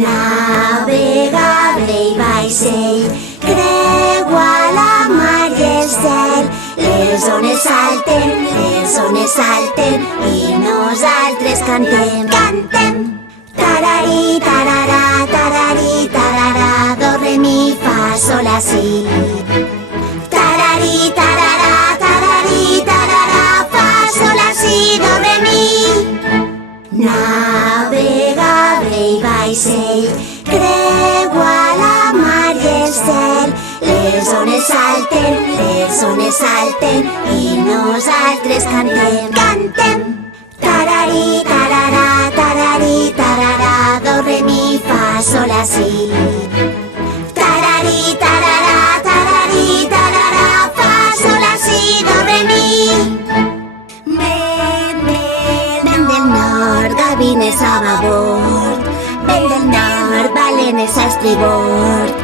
Navega bé i vaixell, creua la mar i el cel. Les ones salten i nosaltres cantem, cantem. Tarari, tarara, tarari, tarara, do, re, mi, fa, sol, la, si. Tarari, tarara, tarari, tarara, fa, sol, la, si, do, re, mi. Navega bé i vaixell, creua la mar i el cel. Les ones salten i nosaltres cantem, cantem. Tarari, tarara, tarari, tarara, do, re, mi, fa, sol, la, si. Tarari, tarara, tarari, tarara, fa, sol, la, si, do, re, mi. Vent del nord, gavines a babord. Vent del nord, balenes a estribord.